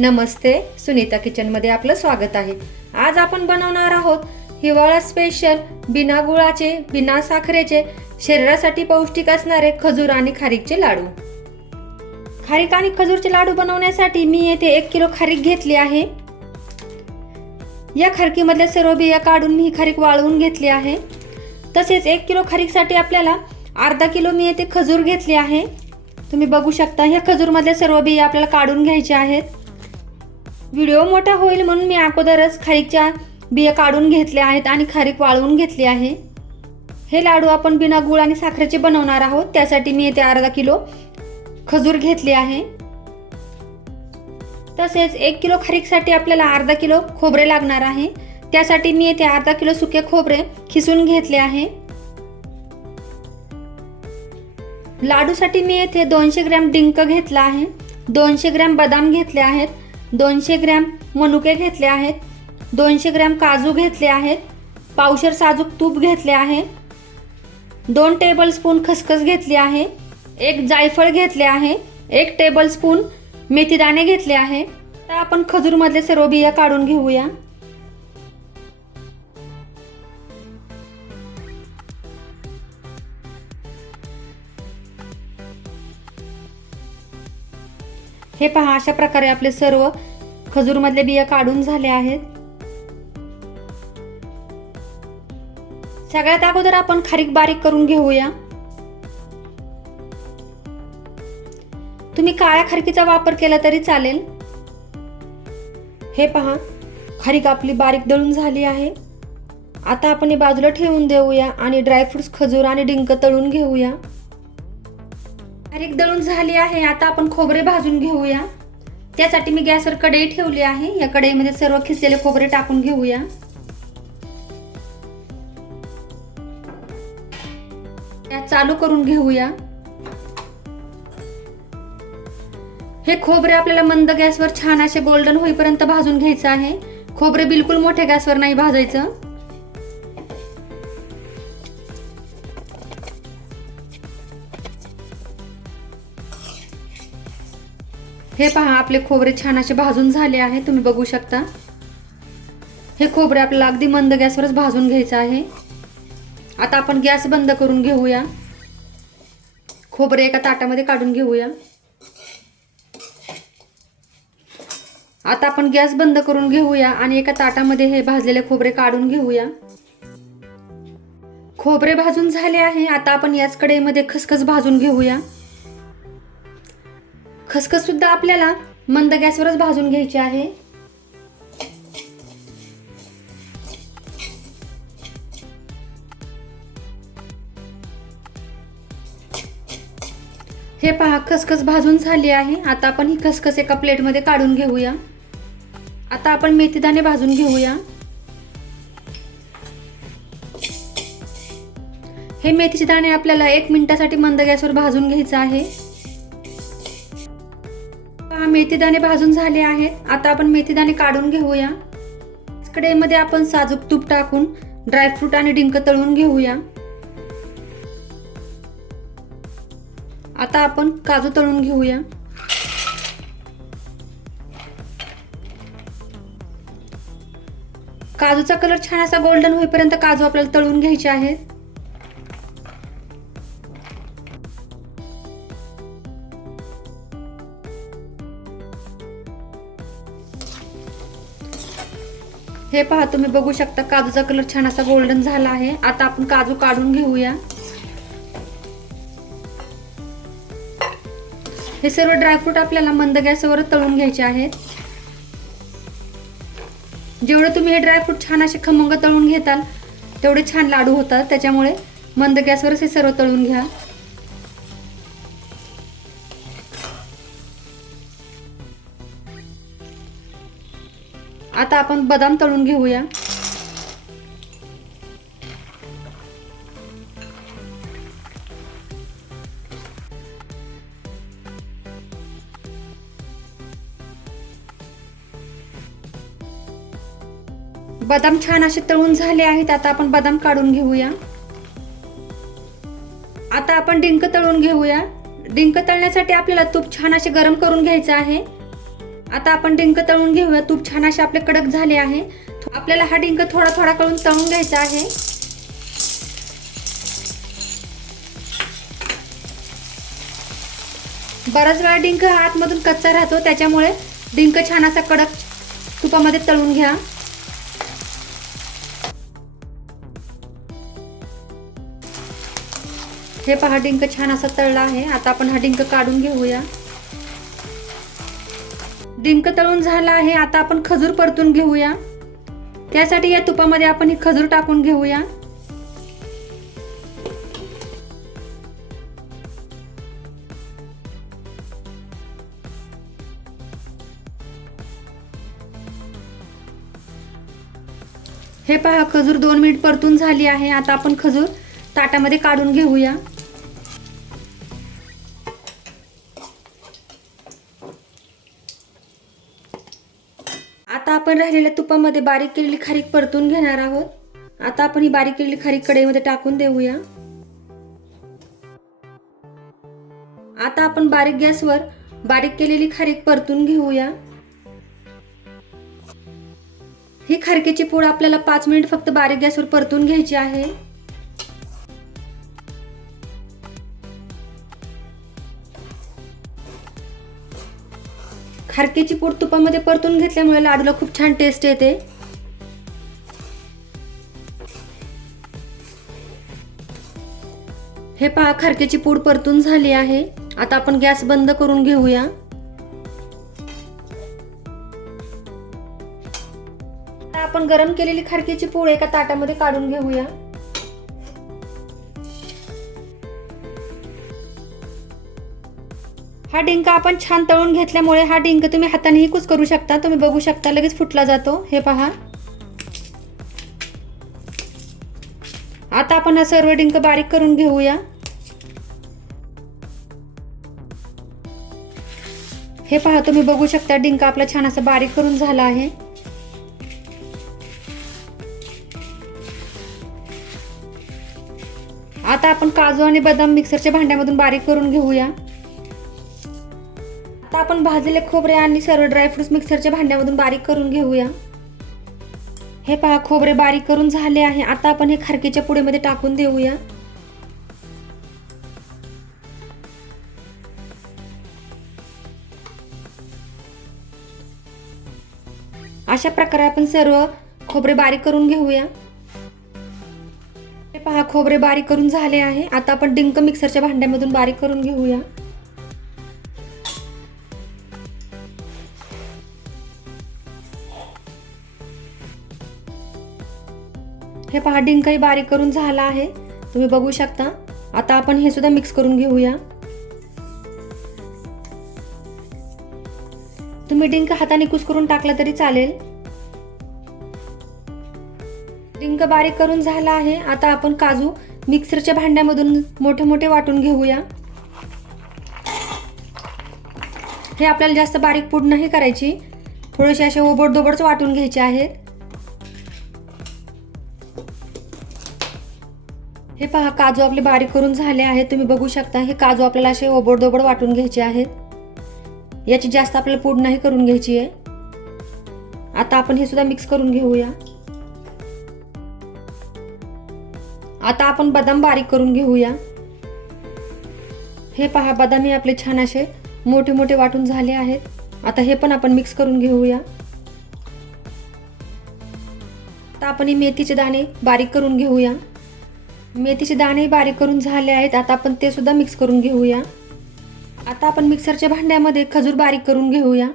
नमस्ते सुनीता किचनमध्ये आपलं स्वागत आहे. आज आपण बनवणार आहोत हिवाळा स्पेशल बिना गुळाचे बिना साखरेचे शरीरासाठी पौष्टिक असणारे खजूर आणि खारीकचे लाडू. खारीक आणि खजूरचे लाडू बनवण्यासाठी मी येथे एक किलो खारीक घेतली आहे. या खारकीमधल्या सर्व बिया काढून मी ही खारीक वाळवून घेतली आहे. तसेच एक किलो खारीकसाठी आपल्याला अर्धा किलो मी येथे खजूर घेतली आहे. तुम्ही बघू शकता ह्या खजूरमधल्या सर्व बिया आपल्याला काढून घ्यायच्या आहेत. व्हिडिओ मोठा होईल म्हणून मी अगोदरच खारीकच्या बिया काढून घेतल्या आहेत आणि खारीक वाळवून घेतली आहे. हे लाडू आपण बिना गुळ आणि साखरेचे बनवणार आहोत. त्यासाठी मी येथे अर्धा किलो खजूर घेतली आहे. तसेच एक किलो खारीकसाठी आपल्याला अर्धा किलो खोबरे लागणार आहे. त्यासाठी मी येथे अर्धा किलो सुके खोबरे खिसून घेतले आहे. लाडूसाठी मी येथे दोनशे ग्रॅम डिंक घेतला आहे. दोनशे ग्रॅम बदाम घेतले आहेत. दोनशे ग्रॅम मनुके घेतले आहेत. दोनशे ग्रॅम काजू घेतले आहेत. पावशर साजूक तूप घेतले आहे. दोन टेबलस्पून खसखस घेतली आहे. एक जायफळ घेतले आहे. एक टेबलस्पून मेथीदाणे घेतले आहे. तर आपण खजूरमधले सर्व बिया काढून घेऊया. हे पहा अशा प्रकारे आपले सर्व खजूरमधले बिया काढून झाले आहेत. सगळ्यात अगोदर आपण खारीक बारीक करून घेऊया. तुम्ही काळ्या खारकीचा वापर केला तरी चालेल. हे पहा खारीक आपली बारीक दळून झाली आहे. आता आपण हे बाजूला ठेवून देऊया आणि ड्रायफ्रुट्स खजूर आणि डिंक तळून घेऊया. बारीक दळून झाली आहे. आता आपण खोबरे भाजून घेऊया. त्यासाठी मी गॅसवर कढई ठेवली आहे. या कढईमध्ये सर्व खिसलेले खोबरे टाकून घेऊया. चालू करून घेऊया. हे खोबरे आपल्याला मंद गॅसवर छान असे गोल्डन होईपर्यंत भाजून घ्यायचं आहे. खोबरे बिलकुल मोठ्या गॅसवर नाही भाजायचं. हे पहा आपले खोबरे छान असे भाजून झाले आहे तुम्ही बघू शकता. हे खोबरे आपल्याला अगदी मंद गॅसवरच भाजून घ्यायचं आहे. आता आपण गॅस बंद करून घेऊया. खोबरे एका ताटामध्ये काढून घेऊया. आता आपण गॅस बंद करून घेऊया आणि एका ताटामध्ये हे भाजलेले खोबरे काढून घेऊया. खोबरे भाजून झाले आहे आता आपण याच कढईमध्ये खसखस भाजून घेऊया. खसखस सुद्धा आपल्याला मंद गॅसवरच भाजून घ्यायची आहे. हे पहा खसखस भाजून झाली आहे. आता आपण ही खसखस एका प्लेटमध्ये काढून घेऊया. आता आपण मेथीदाणे भाजून घेऊया. हे मेथीचे दाणे आपल्याला एक मिनिटासाठी मंद गॅसवर भाजून घ्यायचं आहे. मेथीदाणे भाजून झाले आहेत. आता आपण मेथीदाणे काढून घेऊया. कढईमध्ये आपण साजूक तूप टाकून ड्रायफ्रूट आणि डिंक तळून घेऊया. आता आपण काजू तळून घेऊया. काजूचा कलर छान असा गोल्डन होईपर्यंत काजू आपल्याला तळून घ्यायचे आहेत. हे पहा तुम्ही बघू शकता काजूचा कलर छान असा गोल्डन झाला आहे. आता आपण काजू काढून घेऊया. हे सर्व ड्रायफ्रूट आपल्याला मंद गॅसवर तळून घ्यायचे आहेत. जेवढे तुम्ही हे ड्रायफ्रूट छान असे खमंग तळून घेताल तेवढे छान लाडू होतात. त्याच्यामुळे मंद गॅसवरच हे सर्व तळून घ्या. आता आपण बदाम तळून घेऊया. बदाम छान असे तळून झाले आहेत. आता आपण बदाम काढून घेऊया. आता आपण डिंक तळून घेऊया. डिंक तळण्यासाठी आपल्याला तूप छान असे गरम करून घ्यायचं आहे. आता आपण डिंक तळून घेऊया. तूप छान असे आपले कडक झाले आहे. आपल्याला हा डिंक थोडा थोडा करून तळून घ्यायचा आहे. बराच वेळा डिंक हा आतमधून कच्चा राहतो. त्याच्यामुळे डिंक छान असा कडक तुपामध्ये तळून घ्या. हे पहा डिंक छान असा तळला आहे. आता आपण हा डिंक काढून घेऊया. डिंक तळून झाला आहे आता आपण खजूर परतून घेऊया. त्यासाठी या तुपामध्ये आपण ही खजूर टाकून घेऊया. हे पहा खजूर दोन मिनिट परतून झाली आहे. आता आपण खजूर ताटामध्ये काढून घेऊया आता आपण राहिलेल्या तुपामध्ये बारीक केलेली खारीक परतून घेणार आहोत. आता आपण ही बारीक केलेली खारीक कढईमध्ये टाकून देऊया. आता आपण बारीक गॅसवर बारीक केलेली खारीक परतून घेऊया. ही खारकेची पूड आपल्याला पाच मिनिट फक्त बारीक गॅसवर परतून घ्यायची आहे. खारकेची पूड तुपामध्ये परतून घेतल्यामुळे लाडूला खूप छान टेस्ट येते. हे पहा खारकेची पूड परतून झाली आहे. आता आपण गॅस बंद करून घेऊया. आता आपण गरम केलेली खारकेची पूड एका ताटामध्ये काढून घेऊया. हा डिंक आपण छान तळून घेतल्यामुळे हा डिंक तुम्ही हातानेही कुच करू शकता. तुम्ही बघू शकता लगेच फुटला जातो. हे पहा. आता आपण हा सर्व डिंक बारीक करून घेऊया. हे पहा तुम्ही बघू शकता डिंक आपला छान असं बारीक करून झाला आहे. आता आपण काजू आणि बदाम मिक्सरच्या भांड्यामधून बारीक करून घेऊया. आता आपण भाजलेले खोबरे आणि सर्व ड्रायफ्रुट्स मिक्सरच्या भांड्यामधून बारीक करून घेऊया. हे पहा खोबरे बारीक करून झाले आहे. आता आपण हे खारकेच्या पुडेमध्ये टाकून देऊया. अशा प्रकारे आपण सर्व खोबरे बारीक करून घेऊया. हे पहा खोबरे बारीक करून झाले आहे. आता आपण डिंक मिक्सरच्या भांड्यामधून बारीक करून घेऊया. हे पहा डिंकही बारीक करून झाला आहे. तुम्ही बघू शकता. आता आपण हे सुद्धा मिक्स करून घेऊया. तुम्ही डिंक हाताने कुस्करून टाकला तरी चालेल. डिंक बारीक करून झाला आहे. आता आपण काजू मिक्सरच्या भांड्यामधून मोठे मोठे वाटून घेऊया. हे आपल्याला जास्त बारीक पूड नाही करायची. थोडेसे असे ओबडदोबडच वाटून घ्यायचे आहेत. हे पहा काजू आपले बारीक करून झाले आहेत. तुम्ही बघू शकता हे काजू आपल्याला असे ओबडदोबड वाटून घ्यायचे आहेत. याची जास्त आपल्याला पूड नाही करून घ्यायची आहे. आता आपण हे सुद्धा मिक्स करून घेऊया. आता आपण बदाम बारीक करून घेऊया. हे पहा बदाम हे आपले छान असे मोठे मोठे वाटून झाले आहेत. आता हे पण आपण मिक्स करून घेऊया. आता आपण हे मेथीचे दाणे बारीक करून घेऊया. मेथीचे दाणे बारीक करून झाले आहेत. आता आपण ते सुद्धा मिक्स करून घेऊया. आता आपण मिक्सरच्या भांड्यामध्ये खजूर बारीक करून घेऊया.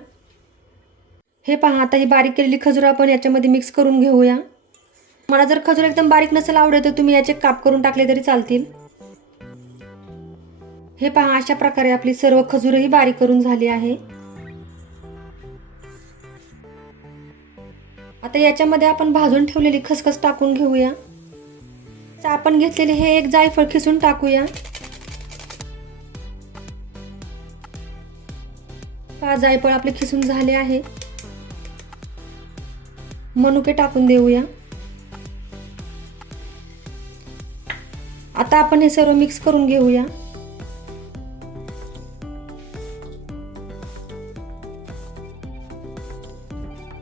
हे पहा आता ही बारीक केलेली खजूर आपण याच्यामध्ये मिक्स करून घेऊया. मला जर खजूर एकदम बारीक नसेल आवडत तर तुम्ही याचे काप करून टाकले तरी चालतील. हे पहा अशा प्रकारे आपली सर्व खजूरही बारीक करून झाली आहे. आता याच्यामध्ये आपण भाजून ठेवलेली खसखस टाकून घेऊया. तर आपण घेतलेले हे एक जायफळ खिसून टाकूया. पाच जायफळ आपले खिसून झाले आहे. मनुके टाकून देऊया. आता आपण हे सर्व मिक्स करून घेऊया.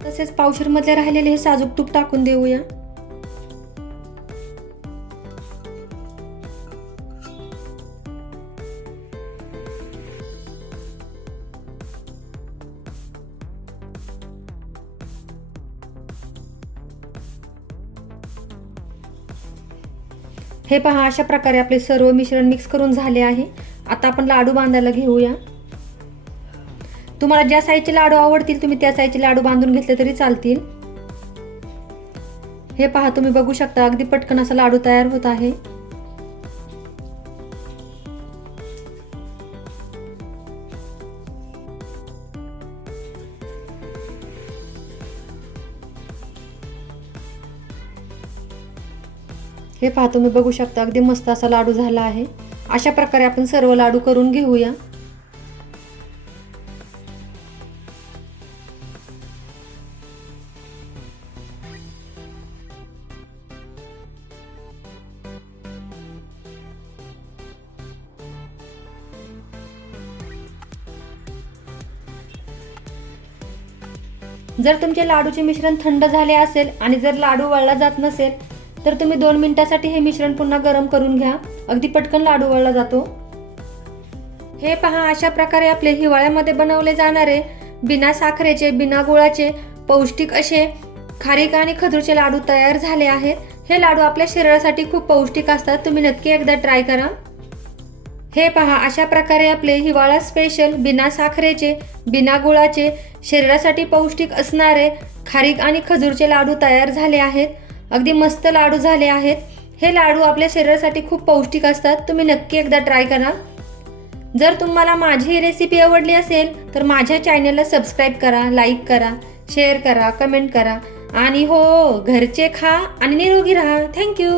तसेच पावशरमधले राहिलेले हे साजूक तूप टाकून देऊया. हे पहा अशा प्रकारे आपले सर्व मिश्रण मिक्स करून झाले आहे. आता आपण लाडू बांधायला घेऊया. तुम्हाला ज्या साईजचे लाडू आवडतील तुम्ही त्या साईजचे लाडू बांधून घेतले तरी चालतील. हे पहा तुम्ही बघू शकता अगदी पटकन असा लाडू तयार होत आहे. हे पहा तुम्ही बघू शकता अगदी मस्त असा लाडू झाला आहे. अशा प्रकारे आपण सर्व लाडू करून घेऊया. जर तुमचे लाडूचे मिश्रण थंड झाले असेल आणि जर लाडू वळला जात नसेल तर तुम्ही दोन मिनिटासाठी हे मिश्रण पुन्हा गरम करून घ्या. अगदी पटकन लाडू वळला जातो. हे पहा अशा प्रकारे आपले हिवाळ्यामध्ये बनवले जाणारे बिना साखरेचे बिना गुळाचे पौष्टिक असे खारीक आणि खजूरचे लाडू तयार झाले आहेत. हे लाडू आपल्या शरीरासाठी खूप पौष्टिक असतात. तुम्ही नक्की एकदा ट्राय करा. हे पहा अशा प्रकारे आपले हिवाळा स्पेशल बिना साखरेचे बिना गुळाचे शरीरासाठी पौष्टिक असणारे खारीक आणि खजूरचे लाडू तयार झाले आहेत. अगदी मस्त लाडू झाले आहेत. हे लाडू आपल्या शरीरासाठी खूप पौष्टिक असतात. तुम्ही नक्की एकदा ट्राय करा. जर तुम्हाला माझी ही रेसिपी आवडली असेल तर माझ्या चॅनलला सबस्क्राईब करा लाईक करा शेअर करा कमेंट करा. आणि हो घरचे खा आणि निरोगी राहा. थँक्यू